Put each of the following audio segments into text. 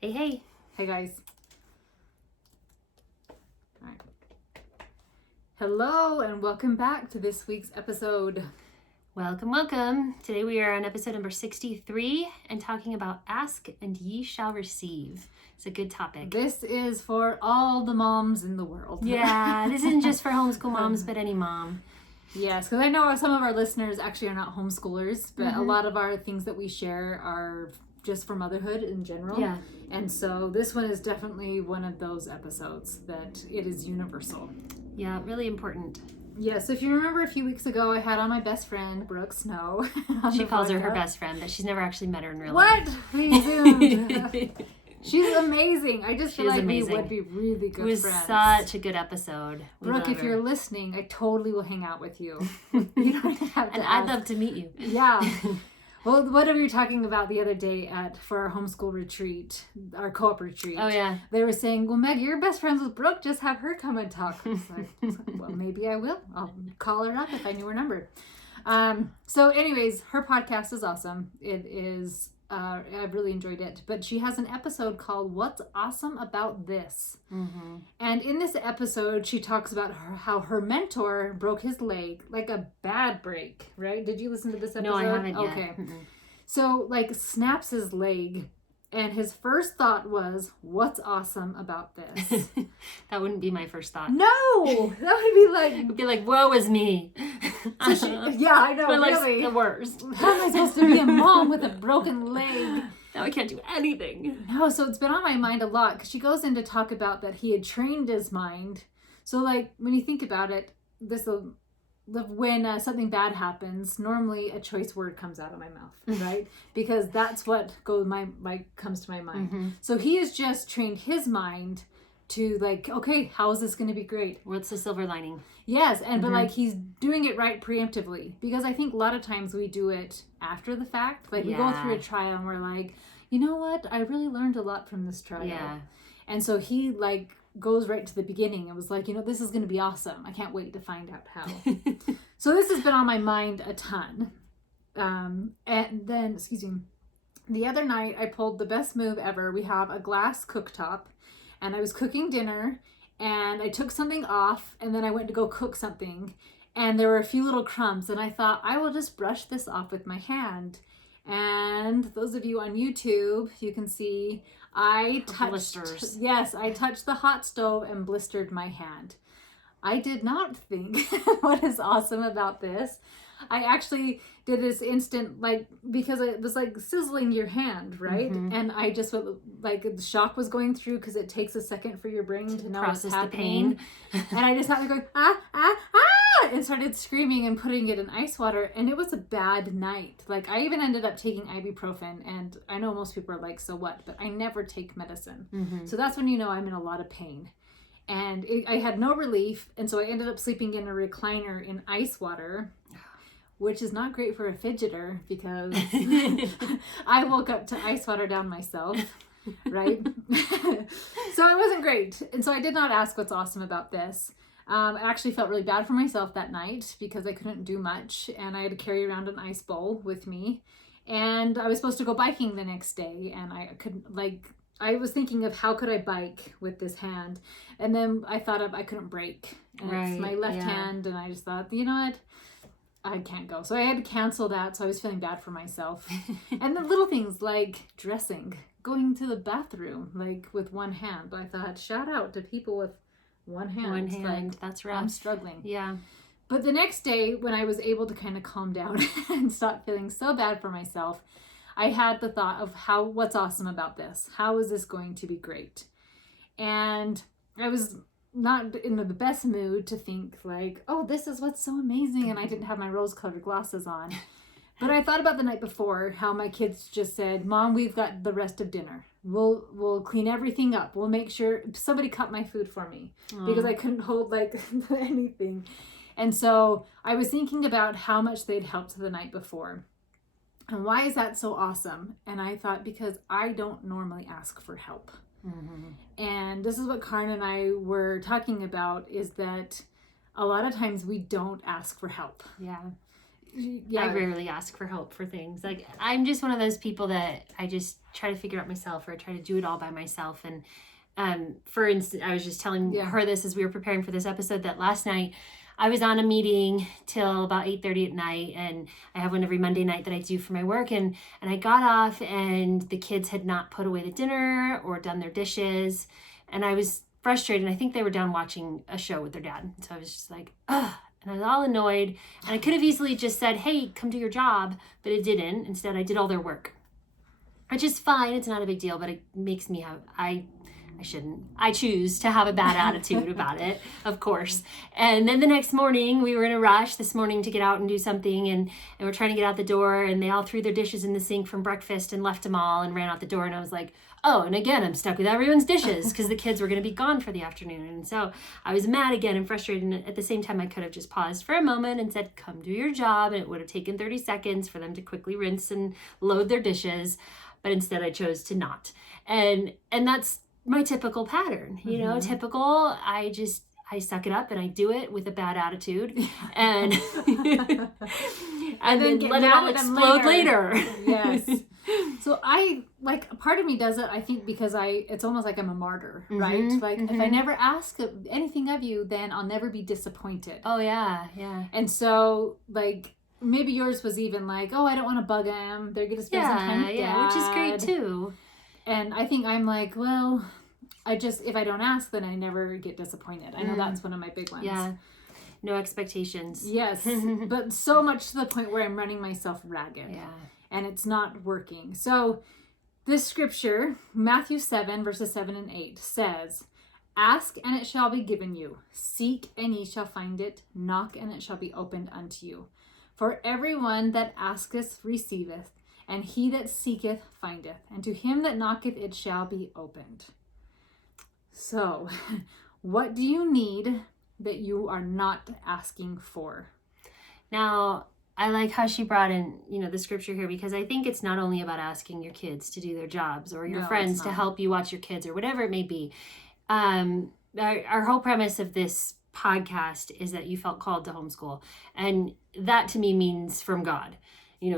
Hey, hey. Hey, guys. All right. Hello, and welcome back to this week's episode. Welcome, welcome. Today we are on episode number 63 and talking about Ask and Ye Shall Receive. It's a good topic. This is for all the moms in the world. Yeah, this isn't just for homeschool moms, but any mom. Yes, because I know some of our listeners actually are not homeschoolers, but a lot of our things that we share are just for motherhood in general. Yeah. And so this one is definitely one of those episodes that it is universal. Yeah, really important. Yes, if you remember a few weeks ago, I had on my best friend, Brooke Snow. She calls her podcast. best friend, but she's never actually met her in real life. What? We zoomed. She's amazing. I just feel like amazing. we would be really good It was friends. such a good episode. We Brooke, love if her. you're listening, I totally will hang out with you. You don't have to And I'd ask. love to meet you. Yeah. Well, what we were talking about the other day for our homeschool retreat, our co-op retreat. Oh, yeah. They were saying, well, Meg, you're best friends with Brooke. Just have her come and talk. I was like, well, maybe I will. I'll call her up if I knew her number. So anyways, her podcast is awesome. It is, I've really enjoyed it. But she has an episode called What's Awesome About This? Mm-hmm. And in this episode, she talks about how her mentor broke his leg, like a bad break, right? Did you listen to this episode? No, I haven't yet. Okay. Mm-mm. So, like, snaps his leg. And his first thought was, what's awesome about this? That wouldn't be my first thought. No! That would be like... It'd be like, woe is me. Yeah, I know, My life's really. the worst. How am I supposed to be a mom with a broken leg? Now I can't do anything. No, so it's been on my mind a lot because she goes in to talk about that he had trained his mind. So, like, when you think about it, when something bad happens, normally a choice word comes out of my mouth, right? Because that's what comes to my mind. Mm-hmm. So he has just trained his mind to, like, okay, how is this going to be great? What's the silver lining? Yes, but like he's doing it right preemptively, because I think a lot of times we do it after the fact. Like we go through a trial and we're like, you know what? I really learned a lot from this trial. Yeah. And so he like goes right to the beginning and was like, this is going to be awesome. I can't wait to find out how. So this has been on my mind a ton. And then, the other night I pulled the best move ever. We have a glass cooktop and I was cooking dinner and I took something off and then I went to go cook something and there were a few little crumbs and I thought I will just brush this off with my hand. And those of you on YouTube, you can see I touched the hot stove and blistered my hand. I did not think what is awesome about this. I actually did this instant, like, because it was like sizzling your hand, right? Mm-hmm. And I just like the shock was going through because it takes a second for your brain to know what's process happening. the pain. And I just had to go, and started screaming and putting it in ice water. And it was a bad night. Like, I even ended up taking ibuprofen. And I know most people are like, so what? But I never take medicine. Mm-hmm. So that's when you know I'm in a lot of pain. And I had no relief. And so I ended up sleeping in a recliner in ice water, which is not great for a fidgeter because I woke up to ice water down myself, right? So it wasn't great. And so I did not ask what's awesome about this. I actually felt really bad for myself that night because I couldn't do much and I had to carry around an ice bowl with me. And I was supposed to go biking the next day and I couldn't, I was thinking of how could I bike with this hand. And then I thought I couldn't brake. And it's my left hand and I just thought, you know what? I can't go. So I had to cancel that. So I was feeling bad for myself. And the little things like dressing, going to the bathroom, like with one hand. I thought, shout out to people with one hand. One hand, that's rough. I'm struggling. Yeah. But the next day when I was able to kind of calm down and stop feeling so bad for myself, I had the thought of what's awesome about this? How is this going to be great? And I was not in the best mood to think like, oh, this is what's so amazing. And I didn't have my rose-colored glasses on. But I thought about the night before how my kids just said, Mom, we've got the rest of dinner. We'll clean everything up. We'll make sure somebody cut my food for me because I couldn't hold like anything. And so I was thinking about how much they'd helped the night before. And why is that so awesome? And I thought, because I don't normally ask for help. Mm-hmm. And this is what Karn and I were talking about, is that a lot of times we don't ask for help. Yeah. Yeah. I rarely ask for help for things. Like, I'm just one of those people that I just try to figure out myself, or I try to do it all by myself. And for instance, I was just telling her this as we were preparing for this episode, that last night I was on a meeting till about 8:30 at night, and I have one every Monday night that I do for my work, and I got off and the kids had not put away the dinner or done their dishes, and I was frustrated. And I think they were down watching a show with their dad. So I was just like, ugh. And I was all annoyed, and I could have easily just said, hey, come do your job, but it didn't. Instead, I did all their work, which is fine. It's not a big deal, but it makes me have, I shouldn't. I choose to have a bad attitude about it, of course. And then the next morning, we were in a rush this morning to get out and do something, and we're trying to get out the door, and they all threw their dishes in the sink from breakfast and left them all and ran out the door. And I was like, oh, and again, I'm stuck with everyone's dishes because the kids were going to be gone for the afternoon. And so I was mad again and frustrated. And at the same time, I could have just paused for a moment and said, come do your job. And it would have taken 30 seconds for them to quickly rinse and load their dishes. But instead, I chose to not. And that's my typical pattern, you know, typical. I suck it up and I do it with a bad attitude, and and then let it all explode later. Yes. So I, like, a part of me does it, I think, because it's almost like I'm a martyr, right? Like, if I never ask anything of you, then I'll never be disappointed. Oh, yeah, yeah. And so, like, maybe yours was even like, oh, I don't want to bug them. They're going to spend some time with Dad. Which is great, too. And I think I'm like, well, if I don't ask, then I never get disappointed. I know that's one of my big ones. Yeah. No expectations. Yes. But so much to the point where I'm running myself ragged. Yeah. And it's not working. So this scripture, Matthew 7, verses 7 and 8, says, ask and it shall be given you. Seek and ye shall find it. Knock and it shall be opened unto you. For everyone that asketh receiveth, and he that seeketh findeth. And to him that knocketh it shall be opened. So, what do you need that you are not asking for? Now, I like how she brought in, the scripture here, because I think it's not only about asking your kids to do their jobs or your friends to help you watch your kids or whatever it may be. Our whole premise of this podcast is that you felt called to homeschool. And that to me means from God.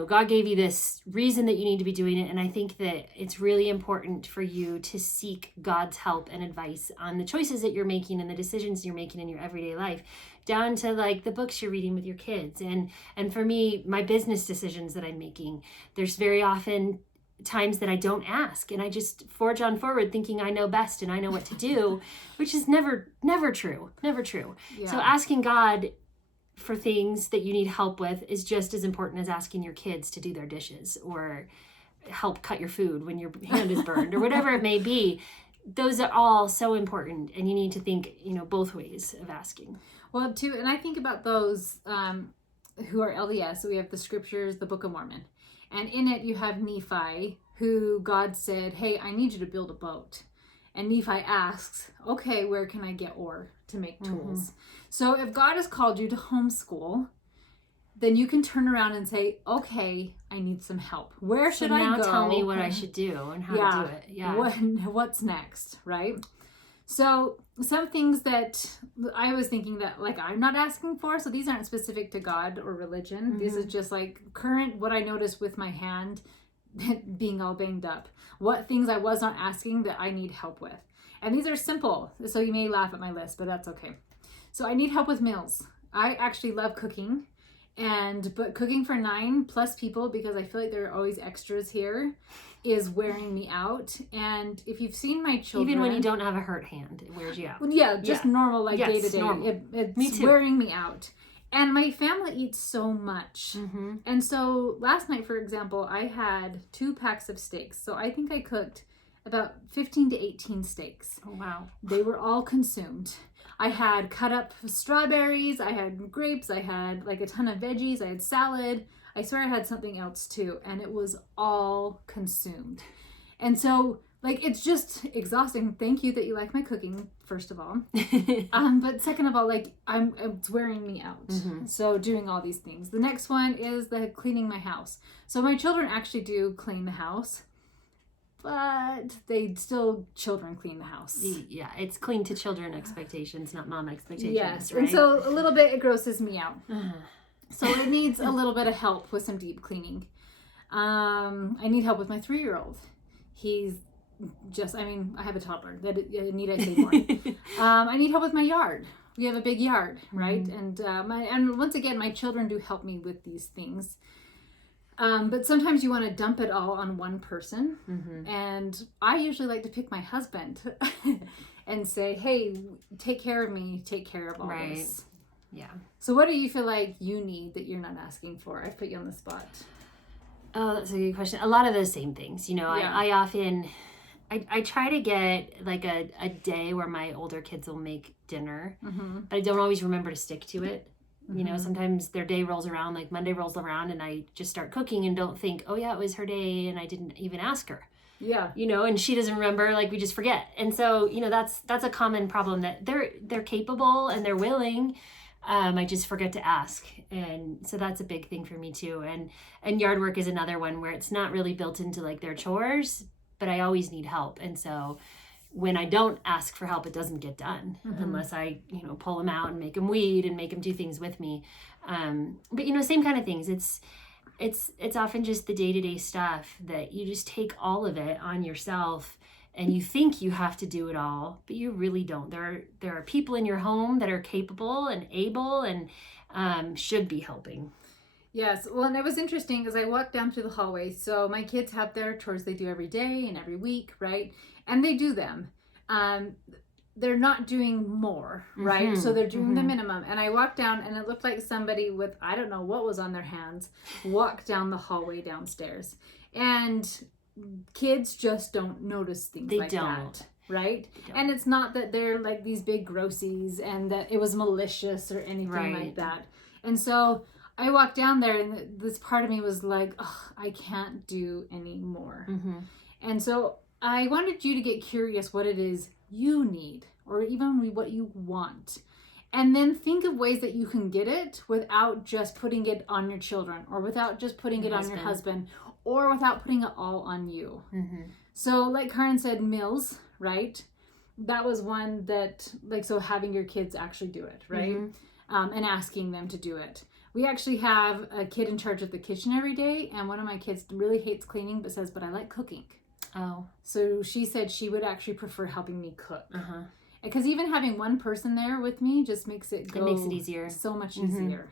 God gave you this reason that you need to be doing it. And I think that it's really important for you to seek God's help and advice on the choices that you're making and the decisions you're making in your everyday life, down to like the books you're reading with your kids. And for me, my business decisions that I'm making, there's very often times that I don't ask and I just forge on forward thinking I know best and I know what to do, which is never true. Yeah. So asking God for things that you need help with is just as important as asking your kids to do their dishes or help cut your food when your hand is burned or whatever it may be. Those are all so important, and you need to think, both ways of asking. Well, too, and I think about those who are LDS. So we have the scriptures, the Book of Mormon, and in it you have Nephi, who God said, hey, I need you to build a boat. And Nephi asks, okay, where can I get ore to make tools? So if God has called you to homeschool, then you can turn around and say, okay, I need some help. Where should I go? Now tell me what I should do and how to do it. Yeah. What's next, right? So some things that I was thinking that like I'm not asking for, so these aren't specific to God or religion. This is just like current, what I noticed with my hand being all banged up. What things I was not asking that I need help with. And these are simple, so you may laugh at my list, but that's okay. So I need help with meals. I actually love cooking, but cooking for 9+ people, because I feel like there are always extras here, is wearing me out. And if you've seen my children, even when you don't have a hurt hand, it wears you out. Yeah, just normal, like day to day. It's me too. Wearing me out. And my family eats so much. And so last night, for example, I had 2 packs of steaks. So I think I cooked about 15 to 18 steaks. Oh, wow. They were all consumed. I had cut up strawberries. I had grapes. I had like a ton of veggies. I had salad. I swear I had something else too. And it was all consumed. And so like, it's just exhausting. Thank you that you like my cooking, first of all. But second of all, like, it's wearing me out. So doing all these things. The next one is the cleaning my house. So my children actually do clean the house, but children clean the house. Yeah, it's clean to children expectations, not mom expectations. Yes, right? And so a little bit, it grosses me out. So it needs a little bit of help with some deep cleaning. I need help with my 3-year-old. He's just, I have a toddler. Need I say more? I need help with my yard. We have a big yard, right? Mm-hmm. And once again, my children do help me with these things. But sometimes you want to dump it all on one person. Mm-hmm. And I usually like to pick my husband and say, hey, take care of me, take care of all this. Yeah. So what do you feel like you need that you're not asking for? I've put you on the spot. Oh, that's a good question. A lot of those same things. You know, I often, I try to get like a day where my older kids will make dinner, mm-hmm. but I don't always remember to stick to it. Mm-hmm. You know, sometimes their day rolls around, like Monday rolls around, and I just start cooking and don't think, oh yeah, it was her day, and I didn't even ask her. Yeah. You know, and she doesn't remember, like we just forget. And so, you know, that's a common problem, that they're capable and they're willing. I just forget to ask. And so that's a big thing for me too. And yard work is another one where it's not really built into like their chores, but I always need help. And so when I don't ask for help, it doesn't get done, mm-hmm. unless I, you know, pull them out and make them weed and make them do things with me. But you know, same kind of things. It's often just the day-to-day stuff that you just take all of it on yourself, and you think you have to do it all, but you really don't. There are people in your home that are capable and able and should be helping. Yes. Well, and it was interesting as I walked down through the hallway. So my kids have their chores they do every day and every week, right? And they do them. They're not doing more, right? Mm-hmm. So they're doing mm-hmm. the minimum. And I walked down and it looked like somebody with, I don't know what was on their hands, walked down the hallway downstairs. And kids just don't notice things that, right? And it's not that they're like these big grossies and that it was malicious or anything like that. And so I walked down there and this part of me was like, oh, I can't do any more. Mm-hmm. And so I wanted you to get curious what it is you need, or even what you want. And then think of ways that you can get it without just putting it on your children, or without just putting it on your husband, or without putting it all on you. Mm-hmm. So like Karen said, meals, right? That was one that, like, so having your kids actually do it, right? Mm-hmm. And asking them to do it. We actually have a kid in charge of the kitchen every day, and one of my kids really hates cleaning, but says, but I like cooking. Oh. So she said she would actually prefer helping me cook. Uh-huh. Because even having one person there with me just makes it easier. So much mm-hmm. easier.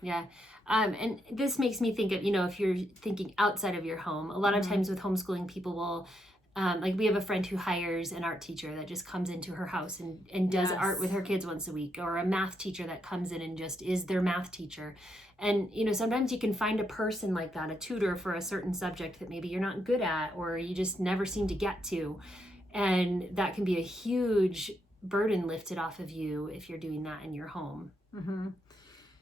Yeah. And this makes me think of, you know, if you're thinking outside of your home, a lot of times with homeschooling, people will, like we have a friend who hires an art teacher that just comes into her house and does art with her kids once a week, or a math teacher that comes in and just is their math teacher. And, you know, sometimes you can find a person like that, a tutor for a certain subject that maybe you're not good at, or you just never seem to get to. And that can be a huge burden lifted off of you if you're doing that in your home. Mm-hmm.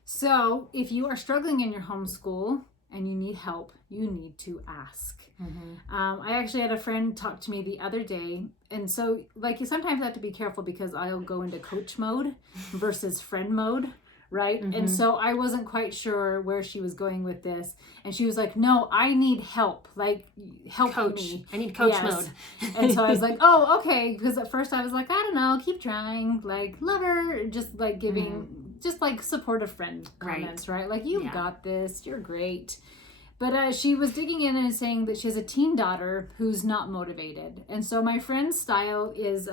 So if you are struggling in your homeschool and you need help, you need to ask. Mm-hmm. I actually had a friend talk to me the other day. And so, like, you sometimes have to be careful because I'll go into coach mode versus friend mode. Right. Mm-hmm. And so I wasn't quite sure where she was going with this. And she was like, no, I need help. Like, help coach. Me. I need coach mode. And so I was like, oh, okay. Because at first I was like, I don't know, keep trying. Like, love her. Just like giving, just like supportive friend comments, right? Like, you've got this. You're great. But she was digging in and saying that she has a teen daughter who's not motivated. And so my friend's style is,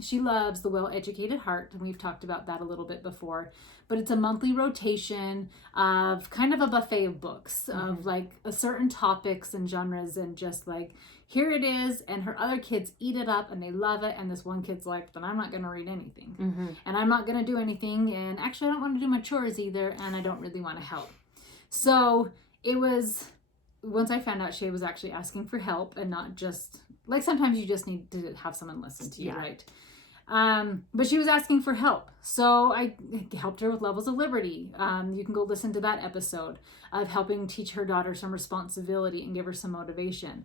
she loves The Well-Educated Heart. And we've talked about that a little bit before. But it's a monthly rotation of kind of a buffet of books, of like a certain topics and genres, and just like, here it is. And her other kids eat it up and they love it. And this one kid's like, but I'm not going to read anything. Mm-hmm. And I'm not going to do anything. And actually, I don't want to do my chores either. And I don't really want to help. So it was, once I found out she was actually asking for help and not just, like, sometimes you just need to have someone listen to you, right? But she was asking for help. So I helped her with Levels of Liberty. You can go listen to that episode of helping teach her daughter some responsibility and give her some motivation.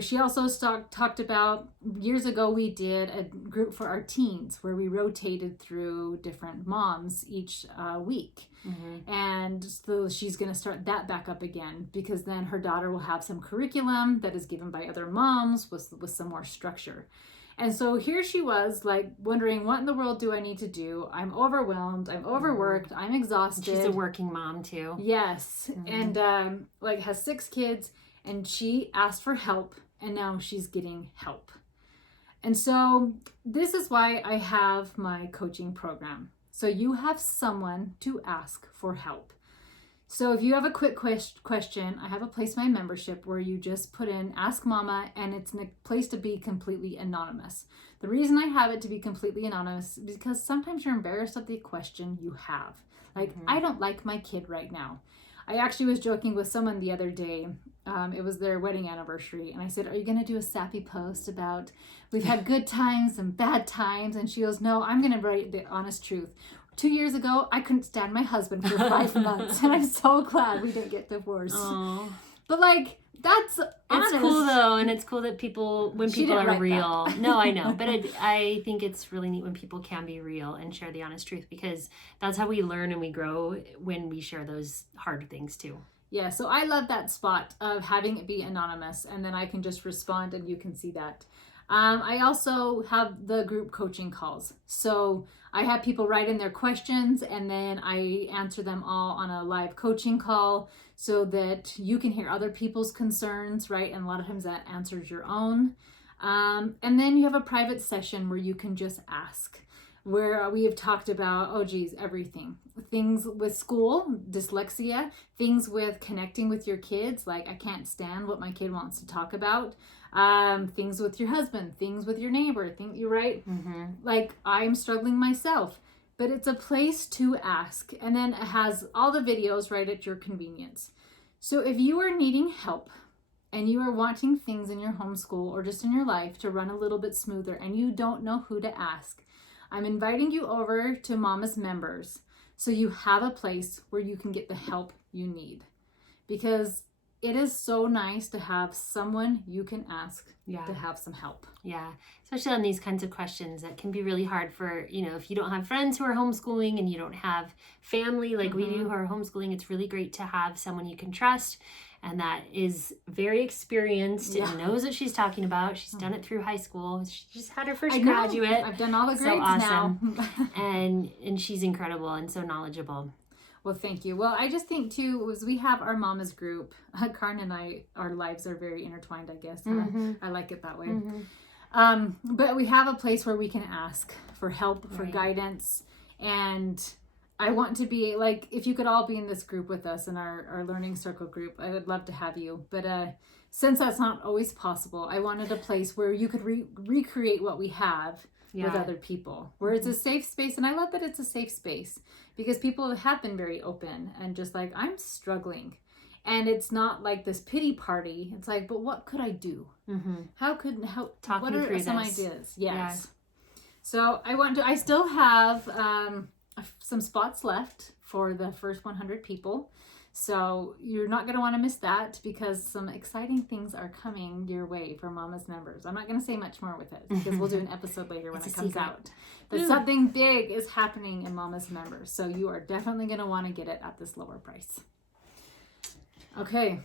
She also talked about, years ago we did a group for our teens where we rotated through different moms each week. Mm-hmm. And so she's going to start that back up again, because then her daughter will have some curriculum that is given by other moms with some more structure. And so here she was, like, wondering, what in the world do I need to do? I'm overwhelmed. I'm overworked. I'm exhausted. She's a working mom, too. Yes. And, like, has 6 kids. And she asked for help. And now she's getting help. And so this is why I have my coaching program. So you have someone to ask for help. So if you have a quick question, I have a place in my membership where you just put in Ask Mama, and it's a place to be completely anonymous. The reason I have it to be completely anonymous is because sometimes you're embarrassed of the question you have. Like, I don't like my kid right now. I actually was joking with someone the other day. It was their wedding anniversary. And I said, are you going to do a sappy post about we've had good times and bad times? And she goes, no, I'm going to write the honest truth. 2 years ago, I couldn't stand my husband for 5 months. And I'm so glad we didn't get divorced. Aww. But like, that's honest. It's cool though. And it's cool that when people are real. No, I know. But I think it's really neat when people can be real and share the honest truth, because that's how we learn and we grow, when we share those hard things too. Yeah, so I love that spot of having it be anonymous, and then I can just respond and you can see that. I also have the group coaching calls. So I have people write in their questions, and then I answer them all on a live coaching call so that you can hear other people's concerns, right? And a lot of times that answers your own. And then you have a private session where you can just ask, where we have talked about, everything. Things with school, dyslexia, things with connecting with your kids, like I can't stand what my kid wants to talk about. Things with your husband, things with your neighbor, you're right. Like, I'm struggling myself, but it's a place to ask. And then it has all the videos right at your convenience. So if you are needing help and you are wanting things in your homeschool or just in your life to run a little bit smoother and you don't know who to ask, I'm inviting you over to Mama's Members so you have a place where you can get the help you need. Because it is so nice to have someone you can ask to have some help. Yeah, especially on these kinds of questions that can be really hard for, if you don't have friends who are homeschooling and you don't have family like we do who are homeschooling, it's really great to have someone you can trust and that is very experienced and knows what she's talking about. She's done it through high school. She just had her first graduate. I've done all the grades now. and she's incredible and so knowledgeable. Well, thank you. Well, I just think too, was we have our Mama's group. Karin and I, our lives are very intertwined, I guess. I like it that way. But we have a place where we can ask for help, for guidance. And I want to be, like, if you could all be in this group with us in our Learning Circle group, I would love to have you. But since that's not always possible, I wanted a place where you could recreate what we have with other people, where it's a safe space. And I love that it's a safe space because people have been very open and just like, I'm struggling. And it's not like this pity party. It's like, but what could I do? What are some ideas? Yes. Yeah. So I still have some spots left for the first 100 people. So you're not going to want to miss that because some exciting things are coming your way for Mama's Members. I'm not going to say much more with it because we'll do an episode later when it comes out. But something big is happening in Mama's Members. So you are definitely going to want to get it at this lower price. Okay.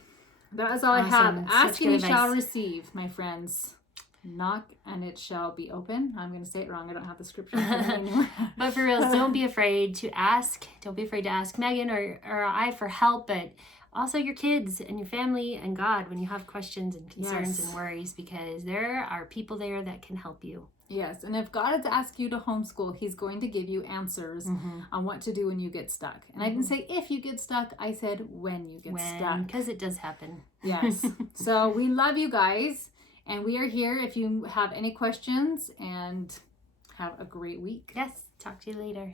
That is all I have. Ask and you shall receive, my friends. Knock and it shall be open. I'm going to say it wrong. I don't have the scripture anymore. But for real, don't be afraid to ask. Don't be afraid to ask Megan or I for help, but also your kids and your family and God when you have questions and concerns and worries, because there are people there that can help you. Yes, and if God has asked you to homeschool, He's going to give you answers on what to do when you get stuck. And I didn't say if you get stuck, I said when you get stuck. Because it does happen. Yes. So we love you guys. And we are here if you have any questions, and have a great week. Yes. Talk to you later.